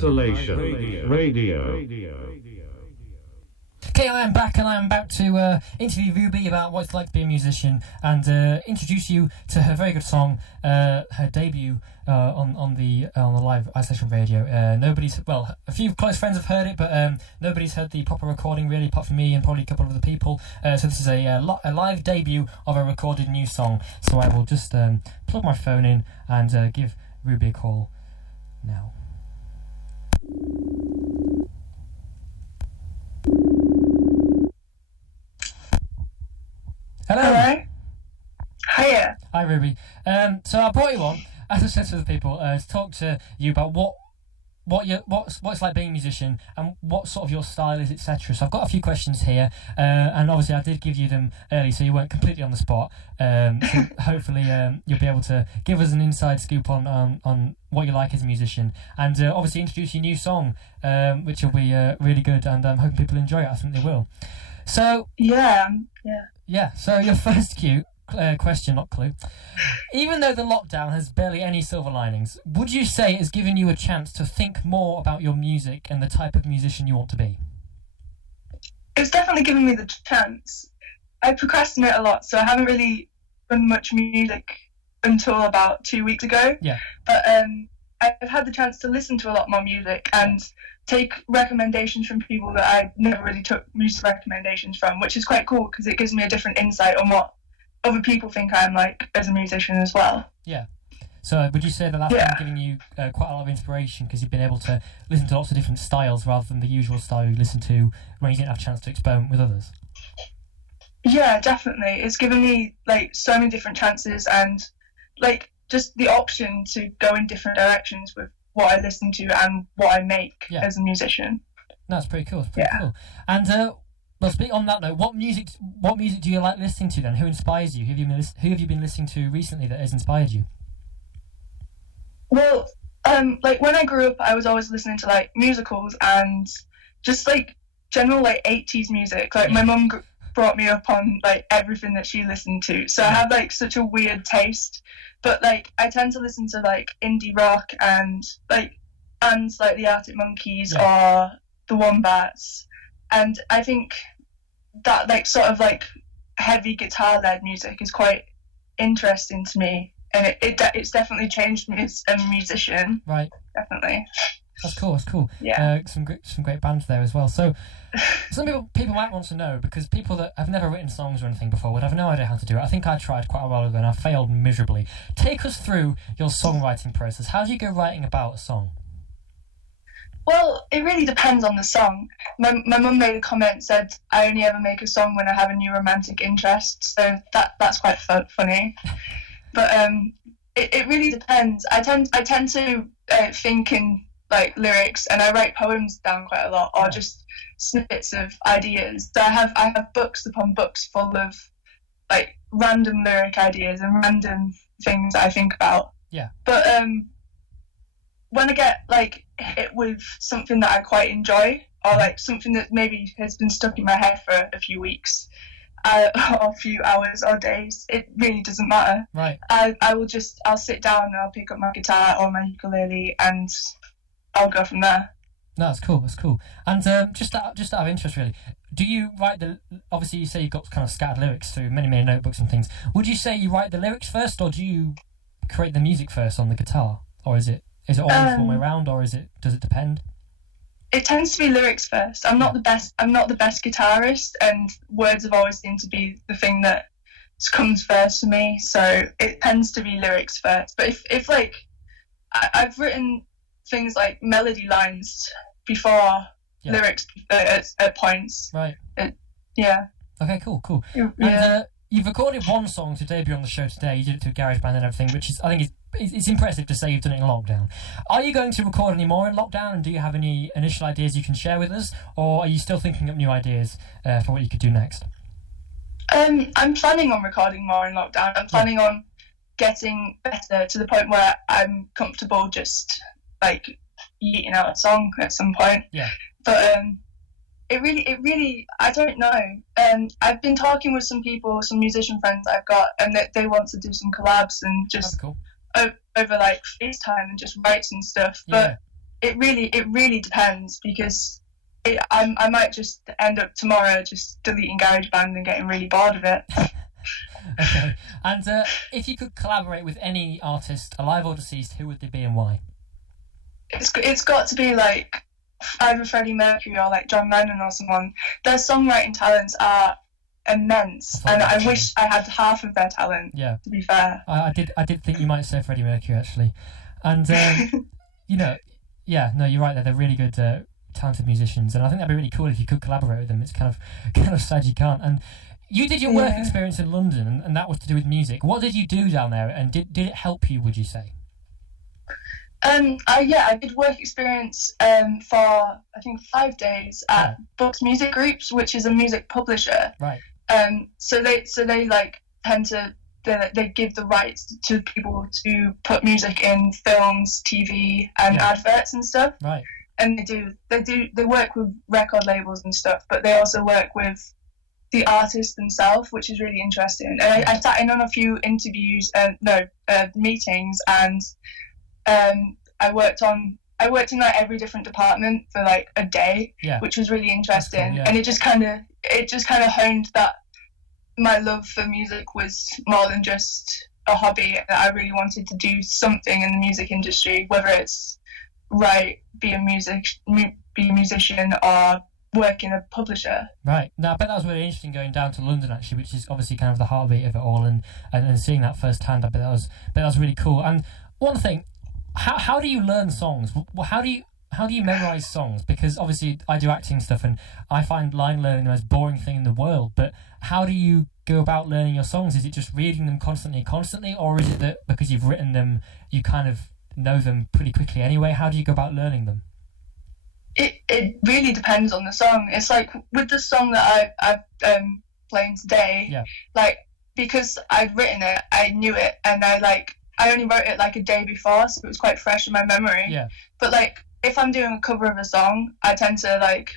Isolation Radio. Okay, I am back and I am about to interview Ruby about what it's like to be a musician and introduce you to her very good song, her debut on the live Isolation Radio. A few close friends have heard it, but nobody's heard the proper recording really, apart from me and probably a couple of other people. So this is a live debut of a recorded new song. So I will just plug my phone in and give Ruby a call now. Hello. Hiya. Hi, Ruby. So I brought you on, as I said to the people, to talk to you about what it's like being a musician and what sort of your style is, etc. So I've got a few questions here, and obviously I did give you them early, so you weren't completely on the spot. So hopefully you'll be able to give us an inside scoop on what you like as a musician, and obviously introduce your new song, which will be really good, and I'm hoping people enjoy it. I think they will. So yeah. So your first question, not clue. Even though the lockdown has barely any silver linings, would you say it has given you a chance to think more about your music and the type of musician you want to be? It's definitely given me the chance. I procrastinate a lot, so I haven't really done much music until about 2 weeks ago. Yeah. But I've had the chance to listen to a lot more music and take recommendations from people that I never really took music recommendations from, which is quite cool because it gives me a different insight on what other people think I'm like as a musician as well. Yeah. So would you say that's been giving you quite a lot of inspiration because you've been able to listen to lots of different styles rather than the usual style you listen to when you didn't have a chance to experiment with others? Yeah, definitely. It's given me like so many different chances and like just the option to go in different directions with what I listen to and what I make as a musician. No, that's pretty cool. Cool. And speak on that note, what music do you like listening to then? Who inspires you? Who have you been listening to recently that has inspired you? Well, like when I grew up, I was always listening to like musicals and just like general like 80s music. Like my mum brought me up on like everything that she listened to, so I have like such a weird taste. But like I tend to listen to like indie rock and like bands like the Arctic Monkeys or the Wombats, and I think that like sort of like heavy guitar led music is quite interesting to me, and it's definitely changed me as a musician. Right. Definitely. That's cool. Yeah. Some great bands there as well. So, some people might want to know, because people that have never written songs or anything before would have no idea how to do it. I think I tried quite a while ago and I failed miserably. Take us through your songwriting process. How do you go writing about a song? Well, it really depends on the song. My mum made a comment, said I only ever make a song when I have a new romantic interest, so that's quite funny. But it really depends. I tend to think in like lyrics, and I write poems down quite a lot, or just snippets of ideas. So I have books upon books full of like random lyric ideas and random things that I think about. Yeah. But when I get like hit with something that I quite enjoy, or like something that maybe has been stuck in my head for a few weeks, or a few hours or days, it really doesn't matter. Right. I'll sit down and I'll pick up my guitar or my ukulele and I'll go from there. No, that's cool. And just out of interest, really, do you write obviously you say you've got kind of scattered lyrics through many notebooks and things. Would you say you write the lyrics first, or do you create the music first on the guitar, or is it always one way around, or does it depend? It tends to be lyrics first. I'm not the best guitarist, and words have always seemed to be the thing that comes first for me, so it tends to be lyrics first. But if like I've written things like melody lines before lyrics at points. Right. Yeah. Okay, cool. Yeah. And you've recorded one song to debut on the show today. You did it through GarageBand and everything, which is, I think, it's impressive to say you've done it in lockdown. Are you going to record any more in lockdown, and do you have any initial ideas you can share with us, or are you still thinking up new ideas for what you could do next? I'm planning on recording more in lockdown. I'm planning on getting better to the point where I'm comfortable just like yeeting out a song at some point. Yeah. But it really I don't know. I've been talking with some people, some musician friends I've got, and they want to do some collabs and just over like FaceTime and just write some stuff. Yeah. it really depends because I might just end up tomorrow just deleting GarageBand and getting really bored of it. Okay. And if you could collaborate with any artist, alive or deceased, who would they be and why? It's got to be like either Freddie Mercury or like John Lennon or someone. Their songwriting talents are immense, and I wish I had half of their talent. Yeah. To be fair, I did think you might say Freddie Mercury actually, and you know, yeah, no, you're right there. They're really good, talented musicians, and I think that'd be really cool if you could collaborate with them. It's kind of sad you can't. And you did your work experience in London, and that was to do with music. What did you do down there, and did it help you? Would you say? I did work experience for I think 5 days at Books Music Groups, which is a music publisher. Right. So they like tend to they give the rights to people to put music in films, TV, and adverts and stuff. Right. And they work with record labels and stuff, but they also work with the artists themselves, which is really interesting. And I sat in on a few interviews, meetings, and I worked in like every different department for like a day, which was really interesting. Cool, and it just kind of honed that my love for music was more than just a hobby. That I really wanted to do something in the music industry, whether it's be a musician or work in a publisher. Right. Now I bet that was really interesting going down to London actually, which is obviously kind of the heartbeat of it all, and seeing that firsthand. I bet that was really cool. And one thing. How do you learn songs? How do you memorize songs? Because obviously I do acting stuff, and I find line learning the most boring thing in the world. But how do you go about learning your songs? Is it just reading them constantly, or is it that because you've written them, you kind of know them pretty quickly anyway? How do you go about learning them? It really depends on the song. It's like with the song that I'm playing today, like because I'd written it, I knew it, and I only wrote it like a day before, so it was quite fresh in my memory. Yeah. But like, if I'm doing a cover of a song, I tend to like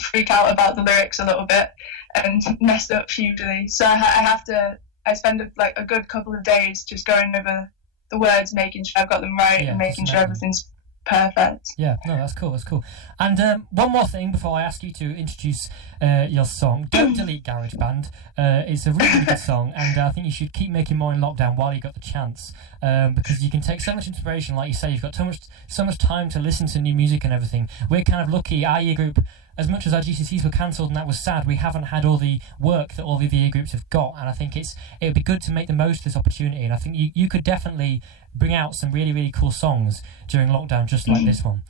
freak out about the lyrics a little bit and mess up usually. So I spend a good couple of days just going over the words, making sure I've got them right, and making sure everything's perfect. Yeah, no, that's cool. And one more thing before I ask you to introduce your song. Don't delete GarageBand. It's a really good song, and I think you should keep making more in lockdown while you got the chance, because you can take so much inspiration. Like you say, you've got so much time to listen to new music and everything. We're kind of lucky. Our year group, as much as our GCSEs were cancelled and that was sad, we haven't had all the work that all the year groups have got, and I think it would be good to make the most of this opportunity, and I think you could definitely bring out some really, really cool songs during lockdown just like this one.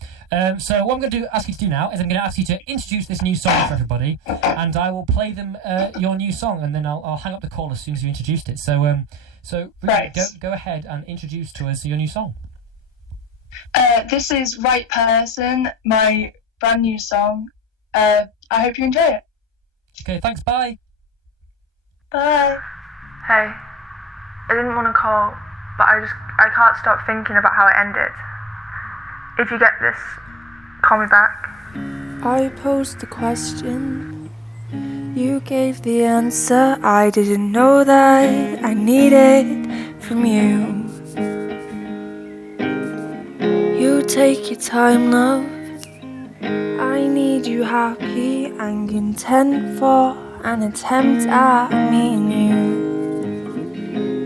So what I'm going to ask you to do now is I'm going to ask you to introduce this new song for everybody, and I will play them your new song, and then I'll hang up the call as soon as you introduced it. So right. go ahead and introduce to us your new song. This is Right Person, my brand new song. I hope you enjoy it. Okay, thanks, bye. Bye. Hey, I didn't want to call, but I can't stop thinking about how it ended. If you get this, call me back. I posed the question, you gave the answer. I didn't know that I needed from you. You take your time, love. I need you happy and content for an attempt at meeting you.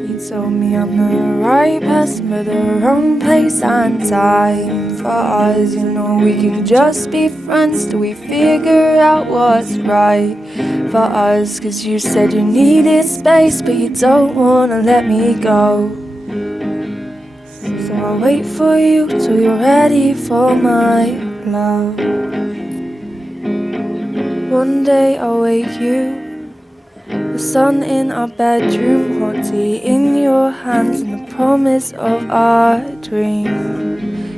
You told me I'm the right person but the wrong place and time for us. You know we can just be friends till we figure out what's right for us. Cause you said you needed space but you don't wanna let me go. So I'll wait for you till you're ready for my love. One day I'll wake you, the sun in our bedroom, hot tea in your hands, and the promise of our dream.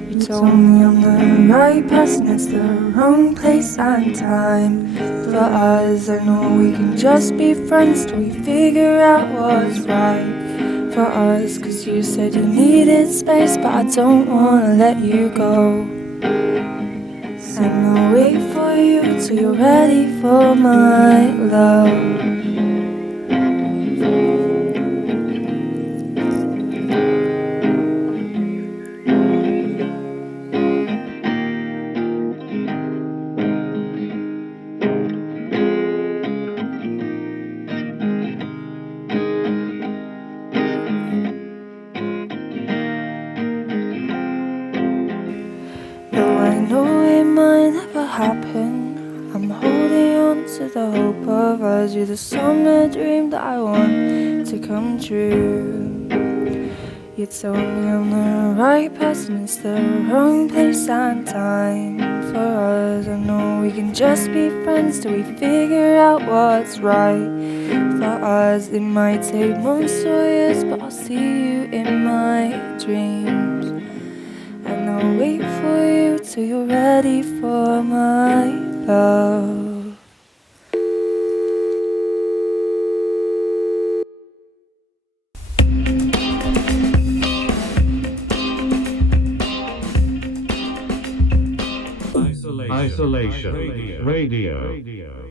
You told me I'm the right person, it's the wrong place and time for us. I know we can just be friends till we figure out what's right for us. Cause you said you needed space, but I don't wanna let you go. And I'll wait for you till you're ready for my love. to the hope of us. You're the summer dream that I want to come true. You told me I'm the right person, it's the wrong place and time for us. I know we can just be friends till we figure out what's right for us. It might take months or years, but I'll see you in my dreams. And I'll wait for you till you're ready for my love. Isolation Radio.